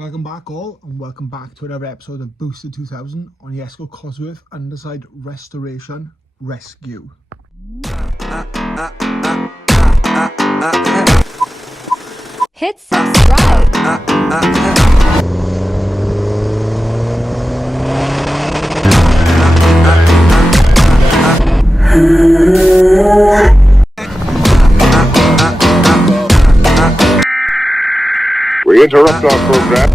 Welcome back all, and welcome back to another episode of Boosted 2000 on the Escort Cosworth underside restoration rescue. Hit subscribe. We interrupt our program.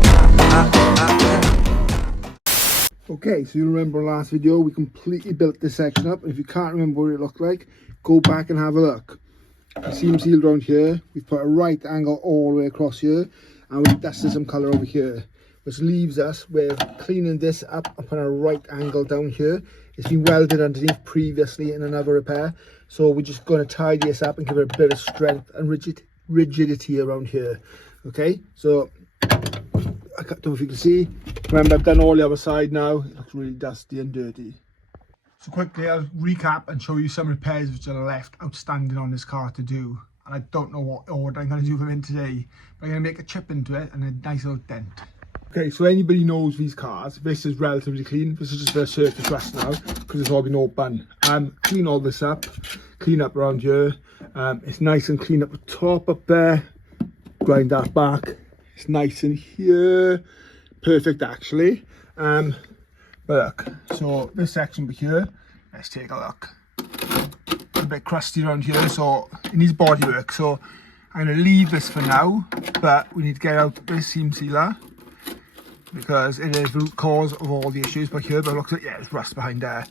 Okay, so you remember last video we completely built this section up. If you can't remember what it looked like, go back and have a look. The seam sealed around here, we've put a right angle all the way across here, and we've dusted some colour over here, which leaves us with cleaning this up on a right angle down here. It's been welded underneath previously in another repair, so we're just going to tidy this up and give it a bit of strength and rigidity around here. Okay, so I don't know if you can see. Remember, I've done all the other side now. It looks really dusty and dirty. So quickly, I'll recap and show you some repairs which are left outstanding on this car to do. And I don't know what order I'm going to do them in today, but I'm going to make a chip into it and a nice little dent. Okay, so anybody knows these cars, this is relatively clean. This is just the surface rust now because it's all been open. Clean all this up, clean up around here. It's nice and clean up the top up there. Grind that back. It's nice in here. Perfect actually. But look, so this section over here, let's take a look. It's a bit crusty around here, so it needs body work. So I'm going to leave this for now, but we need to get out this seam sealer because it is the root cause of all the issues back here. But it looks like, yeah, there's rust behind there.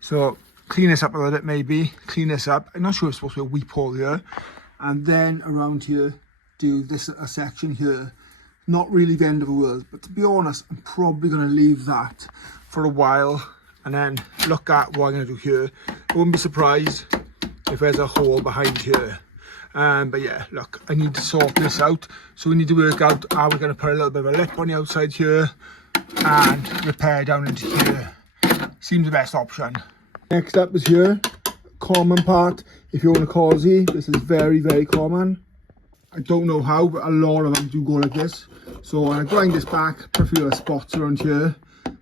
So clean this up a little bit maybe. Clean this up. I'm not sure it's supposed to be a weep hole here. And then around here, do this a section here. Not really the end of the world, but to be honest, I'm probably going to leave that for a while and then look at what I'm going to do here. I wouldn't be surprised if there's a hole behind here. But yeah, look, I need to sort this out. So we need to work out how we're going to put a little bit of a lip on the outside here and repair down into here. Seems the best option. Next up is here, common part. If you want a cosy, this is very, very common. I don't know how, but a lot of them do go like this. So I grind this back, put a few little spots around here,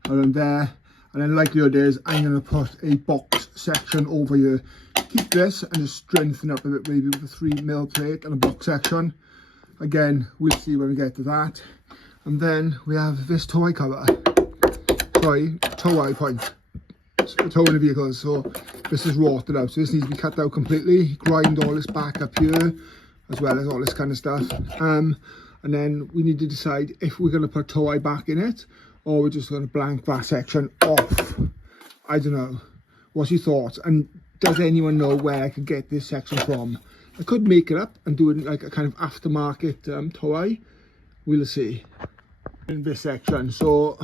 around there, and then likelihood is I'm going to put a box section over here. Keep this and just strengthen up a bit, maybe with a 3mm plate and a box section. Again, we'll see when we get to that. And then we have this tow eye cover. Sorry, tow eye point. Tow in the vehicle. So this is rotted out. So this needs to be cut out completely. Grind all this back up here, as well as all this kind of stuff. And then we need to decide if we're going to put tow eye back in it or we're just going to blank that section off. I don't know. What's your thoughts? And does anyone know where I could get this section from? I could make it up and do it like a kind of aftermarket tow eye. We'll see. In this section, so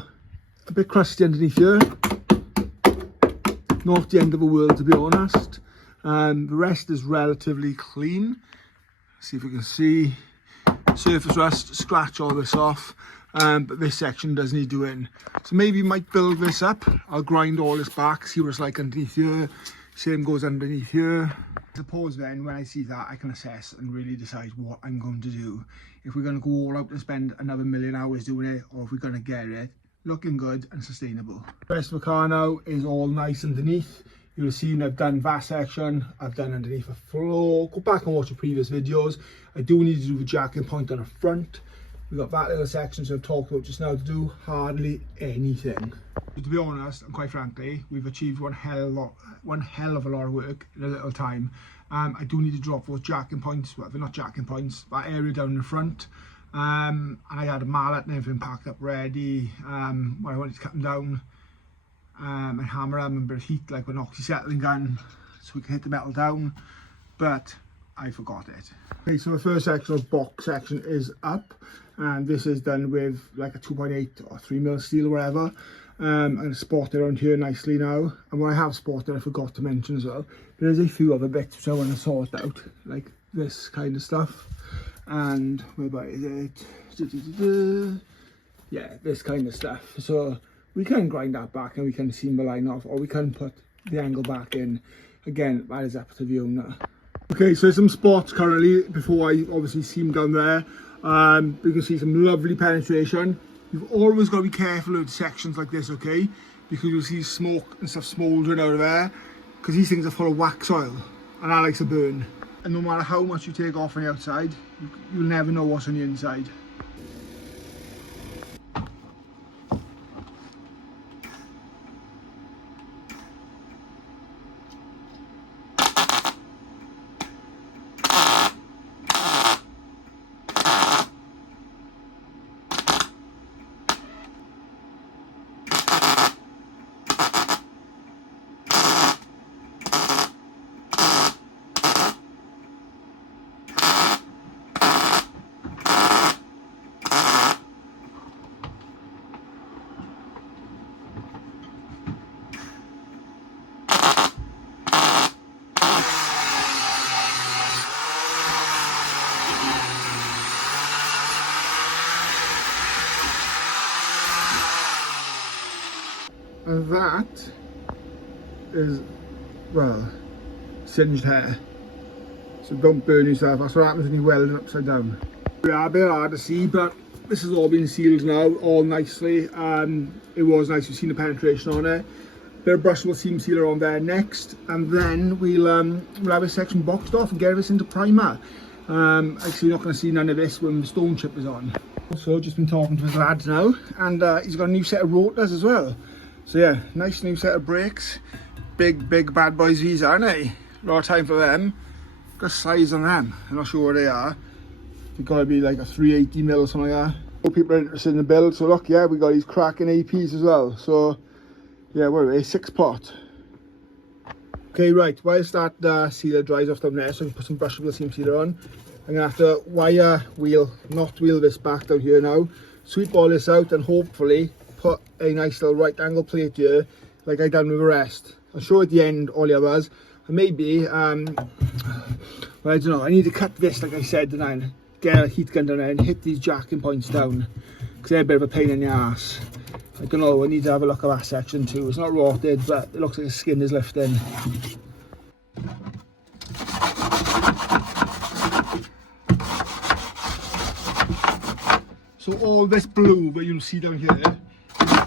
a bit crusty underneath here. Not the end of the world, to be honest. The rest is relatively clean. See if we can see. Surface rust, scratch all this off, but this section does need doing. So maybe you might build this up. I'll grind all this back, see what it's like underneath here. Same goes underneath here. I suppose then when I see that I can assess and really decide what I'm going to do. If we're going to go all out and spend another million hours doing it, or if we're going to get it looking good and sustainable. The rest of the car now is all nice underneath. You'll have seen I've done that section, I've done underneath the floor. Go back and watch the previous videos. I do need to do the jacking point on the front. We've got that little section I've talked about just now to do hardly anything. But to be honest, and quite frankly, we've achieved one hell of a lot of work in a little time. I do need to drop those jacking points, well they're not jacking points, that area down in the front. And I had a mallet and everything packed up ready when I wanted to cut them down. And hammer them and a bit of heat like an oxyacetylene gun so we can hit the metal down, but I forgot it. Okay, so the first section of box section is up, and this is done with like a 2.8 or 3mm steel or whatever. I'm going to spot it around here nicely now, and what I have spotted I forgot to mention as well, there's a few other bits which I want to sort out, like this kind of stuff. And where is it? Yeah, this kind of stuff. So we can grind that back and we can seam the line off, or we can put the angle back in. Again, that is up to the owner. Okay, so some spots currently before I obviously seam down there. You can see some lovely penetration. You've always got to be careful with sections like this, okay? Because you'll see smoke and stuff smouldering out of there, because these things are full of wax oil and that likes to burn. And no matter how much you take off on the outside, you'll never know what's on the inside. And that is, well, singed hair. So don't burn yourself. That's what happens when you weld it upside down. We are a bit hard to see, but this has all been sealed now, all nicely. It was nice, you've seen the penetration on it. Bit of brushable seam sealer on there next, and then we'll have this section boxed off and get this into primer. Actually, you're not going to see none of this when the stone chip is on. Also, just been talking to his lads now, and he's got a new set of rotors as well. So yeah, nice new set of brakes. Big bad boys these are, aren't they? A lot of time for them. Got size on them. I'm not sure what they are. They've got to be like a 380mm or something like that. More people are interested in the build, so look, yeah, we got these cracking APs as well. So yeah, what are they? 6-pot. Okay, right, whilst that sealer dries off down there, so I can put some brushable seam sealer on, I'm gonna have to not wheel this back down here now, sweep all this out, and hopefully put a nice little right angle plate here, like I done with the rest. I'll show at the end all the others, and maybe, well, I don't know, I need to cut this, like I said, and then get a heat gun down there and hit these jacking points down, because they're a bit of a pain in the ass. I don't know, I need to have a look at that section too. It's not rotted, but it looks like the skin is lifting. So all this blue that you'll see down here,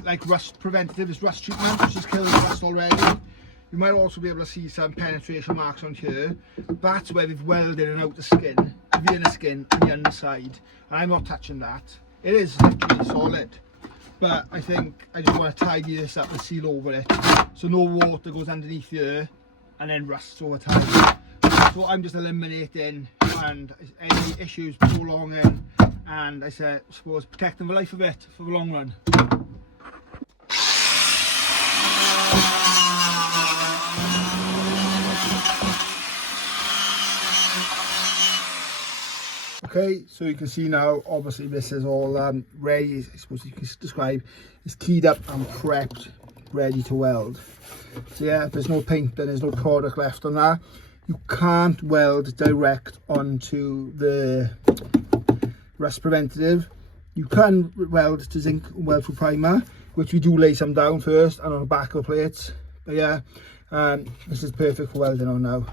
like rust preventative, is rust treatment, which has killed the rust already. You might also be able to see some penetration marks on here. That's where they've welded an outer skin, the inner skin, and the underside. And I'm not touching that. It is literally solid. But I think I just want to tidy this up and seal over it, so no water goes underneath here and then rusts over time. So I'm just eliminating and any issues prolonging, and I suppose protecting the life of it for the long run. Okay, so you can see now, obviously this is all ready, I suppose you can describe, it's keyed up and prepped, ready to weld. So yeah, there's no paint, then there's no product left on that. You can't weld direct onto the rust preventative. You can weld to zinc weld through primer, which we do lay some down first and on the back of the plates. But yeah, this is perfect for welding on now.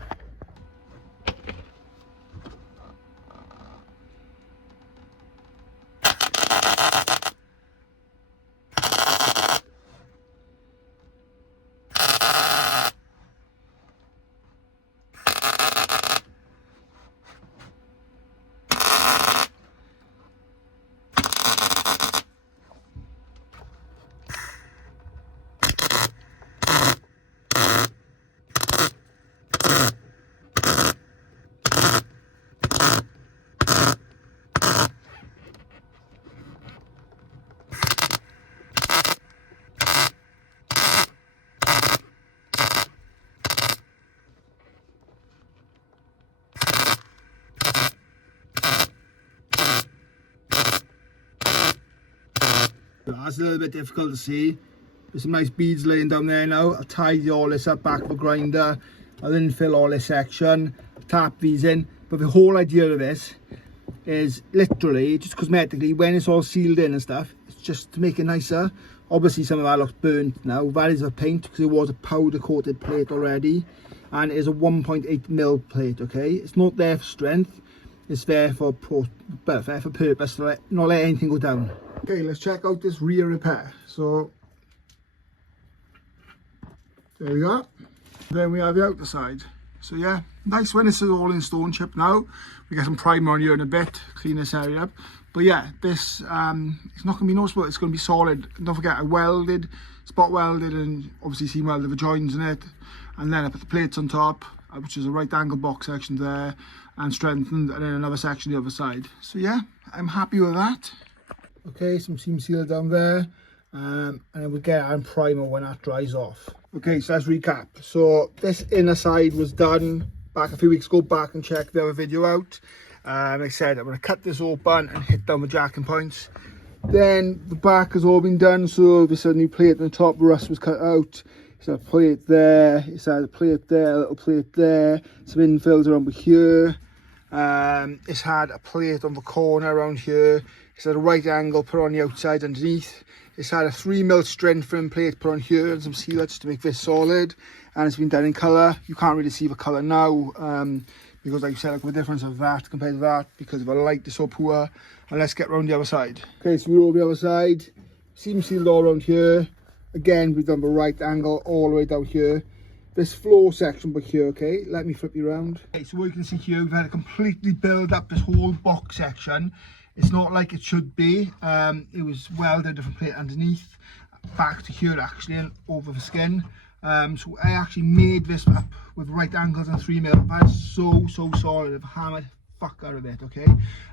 That's a little bit difficult to see. There's some nice beads laying down there now. I'll tidy all this up back with a grinder. I'll then fill all this section, tap these in. But the whole idea of this is literally just cosmetically, when it's all sealed in and stuff, it's just to make it nicer. Obviously some of that looks burnt now. That is a paint because it was a powder coated plate already, and it is a 1.8mm plate. Okay, it's not there for strength, it's there for purpose, to not let anything go down. Okay, let's check out this rear repair. So there we go. Then we have the outer side. So yeah, nice when this is all in stone chip now. We get some primer on here in a bit, clean this area up. But yeah, this it's not going to be noticeable, it's going to be solid. And don't forget, I welded, spot welded, and obviously seam welded the joins in it. And then I put the plates on top, which is a right angle box section there, and strengthened, and then another section the other side. So yeah, I'm happy with that. Okay, some seam seal down there, and then we get on primer when that dries off. Okay, so let's recap. So this inner side was done back a few weeks ago. Back and check the other video out. Like I said, I'm going to cut this open and hit down the jacking points. Then the back has all been done, so this is a new plate on the top, rust was cut out. It's a plate there, it's a plate there, a little plate there, some infills around here. It's had a plate on the corner around here. It's had a right angle put on the outside underneath. It's had a 3mm strengthening plate put on here and some sealer just to make this solid. And it's been done in colour. You can't really see the colour now because, like I said, look at the difference of that compared to that because the light is so poor. And let's get round the other side. Okay, so we're over the other side. Seam sealed all around here. Again, we've done the right angle all the way down here. This floor section back here, okay, let me flip you around. Okay, so what you can see here, we've had to completely build up this whole box section. It's not like it should be. It was welded a different plate underneath, back to here actually, and over the skin. So I actually made this up with right angles and 3mm. That's so solid. I've hammered fuck out of it, okay.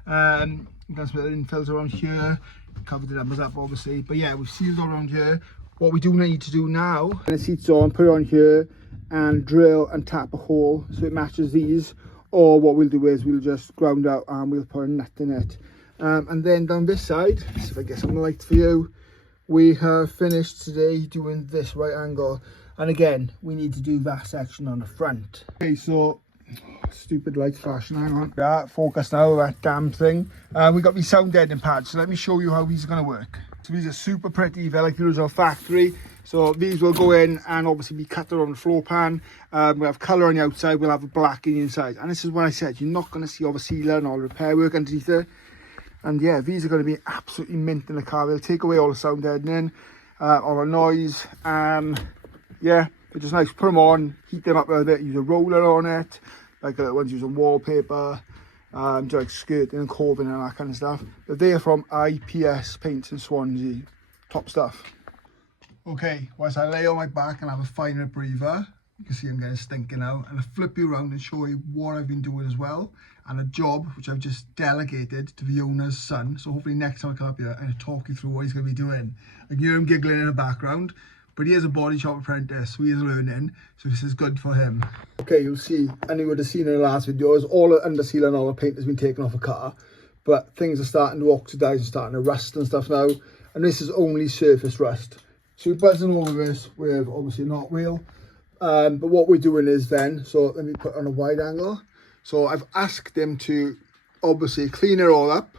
Done some little infills around here, covered the numbers up obviously, but yeah, we've sealed all around here. What we do need to do now, when the seat's on, put it on here and drill and tap a hole so it matches these, or what we'll do is we'll just ground out and we'll put a nut in it. And then down this side, see if I get some light for you, we have finished today doing this right angle, and again we need to do that section on the front. Okay, so stupid lights flashing, hang on. Yeah, focus now, that damn thing. We got these sound deadening pads, so let me show you how these are going to work. So these are super pretty, they're like the original factory. So these will go in and obviously be cut around the floor pan. We'll have colour on the outside, we'll have a black in the inside. And this is what I said, you're not going to see all the sealer and all the repair work underneath it. And yeah, these are going to be absolutely mint in the car. They'll take away all the sound deadening, all the noise. Yeah, they're just nice. Put them on, heat them up a bit, use a roller on it. Like ones using wallpaper, do like skirting and coving and that kind of stuff. But they're from IPS Paints in Swansea. Top stuff. Okay, whilst I lay on my back and have a 5-minute breather, you can see I'm getting stinking out, and I flip you around and show you what I've been doing as well, and a job which I've just delegated to the owner's son. So hopefully next time I come up here and talk you through what he's going to be doing. I can hear him giggling in the background, but he is a body shop apprentice, so he is learning, so this is good for him. Okay, you'll see, and you would have seen in the last videos, all the under seal and all the paint has been taken off a car, but things are starting to oxidize and starting to rust and stuff now, and this is only surface rust. So we're buzzing over this with obviously a knot wheel, but what we're doing is then, so let me put on a wide angle. So I've asked him to obviously clean it all up,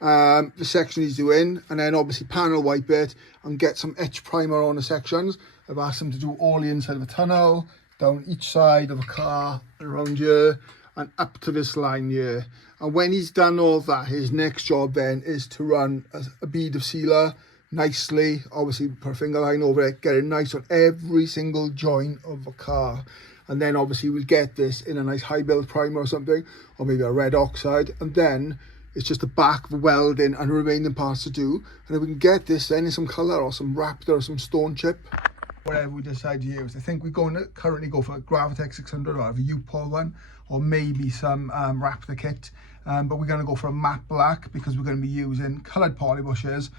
the section he's doing, and then obviously panel wipe it and get some etch primer on the sections. I've asked him to do all the inside of the tunnel, down each side of the car, around here, and up to this line here. And when he's done all that, his next job then is to run a bead of sealer nicely, obviously put a finger line over it, get it nice on every single joint of the car. And then obviously we'll get this in a nice high build primer or something, or maybe a red oxide, and then it's just the back, the welding and the remaining parts to do, and then we can get this then in some colour or some Raptor or some stone chip, whatever we decide to use. I think we're going to currently go for a Gravitech 600 or a U-Pol one, or maybe some Raptor kit, but we're going to go for a matte black because we're going to be using coloured poly bushes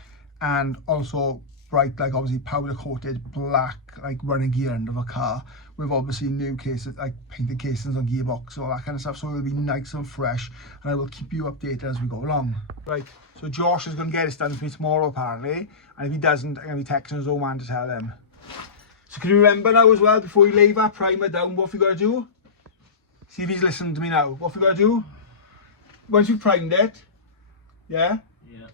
and also bright, like obviously powder coated black, like running gear end of a car, with obviously new cases, like painted casings on gearbox, all that kind of stuff, so it'll be nice and fresh, and I will keep you updated as we go along. Right, so Josh is going to get this done for me tomorrow apparently, and if he doesn't, I'm going to be texting his old man to tell him. So can you remember now as well, before you lay that primer down, what have you got to do? See if he's listening to me now. What have you got to do? Once you've primed it, yeah? Yeah.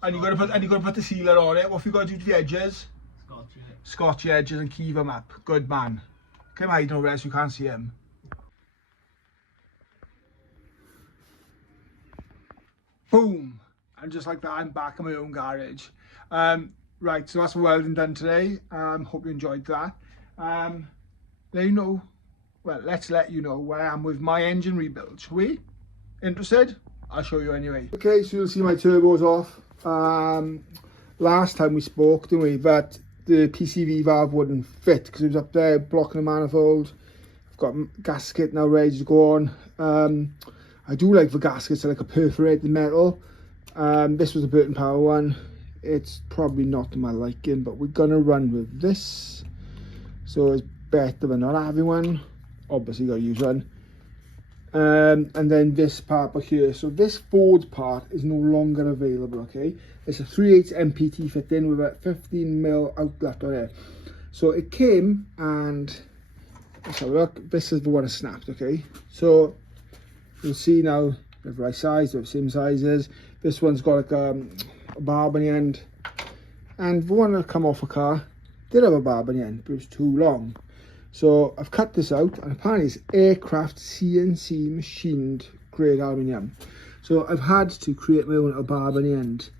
And you're gonna put the sealer on it. What have you got to do to the edges? Scotch the edges and keep them up. Good man. Come hiding over there so you can't see him. Boom. And just like that, I'm back in my own garage. Right, so that's welding done today. Hope you enjoyed that. Let's let you know where I am with my engine rebuild, shall we? Interested? I'll show you anyway. Okay, so you'll see my turbos off. Last time we spoke, didn't we, that the PCV valve wouldn't fit because it was up there blocking the manifold. I've got gasket now ready to go on. I do like the gaskets, I like a perforated metal. This was a Burton Power one. It's probably not to my liking, but we're gonna run with this. So it's better than not having one. Obviously gotta use one. And then this part back here. So this forward part is no longer available, okay? It's a 3/8 MPT fit in with a 15mm outlet on it. So it came and, let's have a look. This is the one that snapped, okay? So you'll see now, they're the right size, they're the same sizes. This one's got like a barb on the end. And the one that come off a car did have a barb on the end, but it was too long. So I've cut this out, and apparently it's aircraft CNC machined grade aluminium. So I've had to create my own little barb on the end.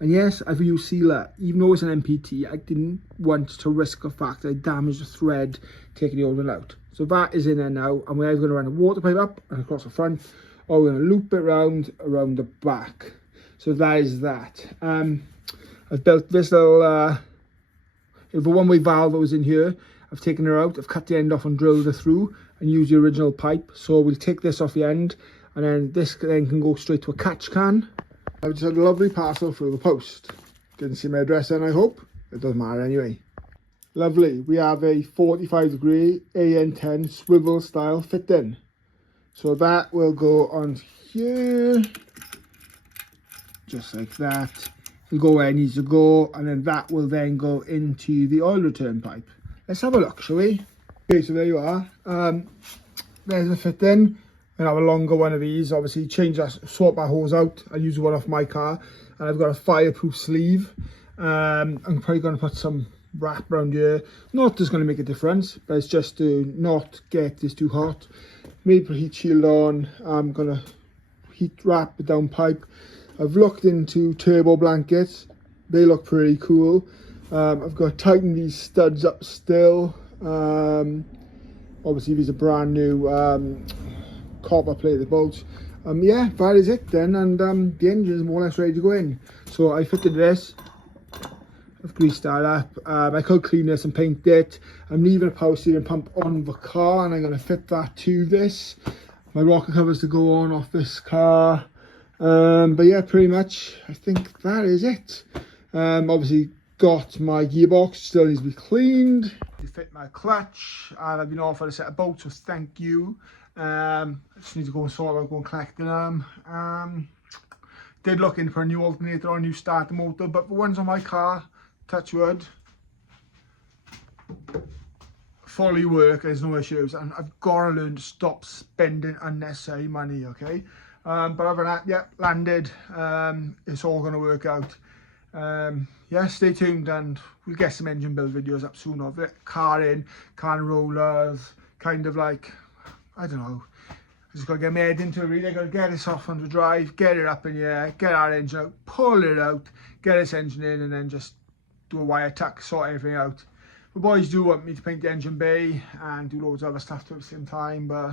And yes, I've used sealer. Even though it's an MPT, I didn't want to risk the fact that I damaged the thread taking the old one out. So that is in there now, and we're either going to run a water pipe up and across the front, or we're going to loop it around the back. So that is that. I've built this little, the one-way valve that was in here. I've taken her out, I've cut the end off and drilled her through and used the original pipe. So we'll take this off the end, and then this then can go straight to a catch can. I've just had a lovely parcel through the post. Didn't see my address then, I hope. It doesn't matter anyway. Lovely. We have a 45-degree AN10 swivel style fit in. So that will go on here. Just like that. It'll go where it needs to go, and then that will then go into the oil return pipe. Let's have a look, shall we? Okay, so there you are. There's the fit in. I have a longer one of these. Obviously, swap that hose out. I use one off my car, and I've got a fireproof sleeve. I'm probably going to put some wrap around here. Not just going to make a difference, but it's just to not get this too hot. Maybe put a heat shield on. I'm going to heat wrap the down pipe. I've looked into turbo blankets. They look pretty cool. I've got to tighten these studs up still. Obviously these are brand new copper plated bolts. Yeah, that is it then, and the engine is more or less ready to go in. So I fitted this. I've greased that up. I could clean this and paint it. I'm leaving a power steering pump on the car, and I'm going to fit that to this. My rocker covers to go on off this car. But yeah, pretty much I think that is it. Obviously got my gearbox, still needs to be cleaned. To fit my clutch, and I've been offered a set of bolts, so thank you. I just need to go and sort out, go and collect them. Did look in for a new alternator or a new starter motor, but the ones on my car, touch wood, fully work, there's no issues, and I've got to learn to stop spending unnecessary money, okay? But other than that, yeah, landed. It's all going to work out. Yeah, stay tuned, and we'll get some engine build videos up soon of it. Car rollers, kind of like, I don't know. I just got to get my head into it really. I got to get this off on the drive, get it up in the air, get our engine out, pull it out, get this engine in, and then just do a wire tuck, sort everything out. The boys do want me to paint the engine bay and do loads of other stuff at the same time, but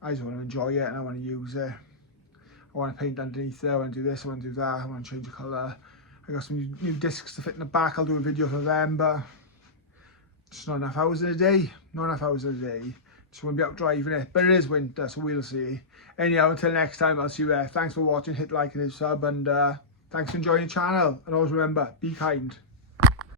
I just want to enjoy it and I want to use it. I want to paint underneath there, I want to do this, I want to do that, I want to change the colour. I got some new discs to fit in the back, I'll do a video for them, but it's not enough hours in a day, just won't be out driving it, but it is winter, so we'll see. Anyhow, until next time, I'll see you there. Thanks for watching, hit like and hit sub, and thanks for enjoying the channel, and always remember, be kind.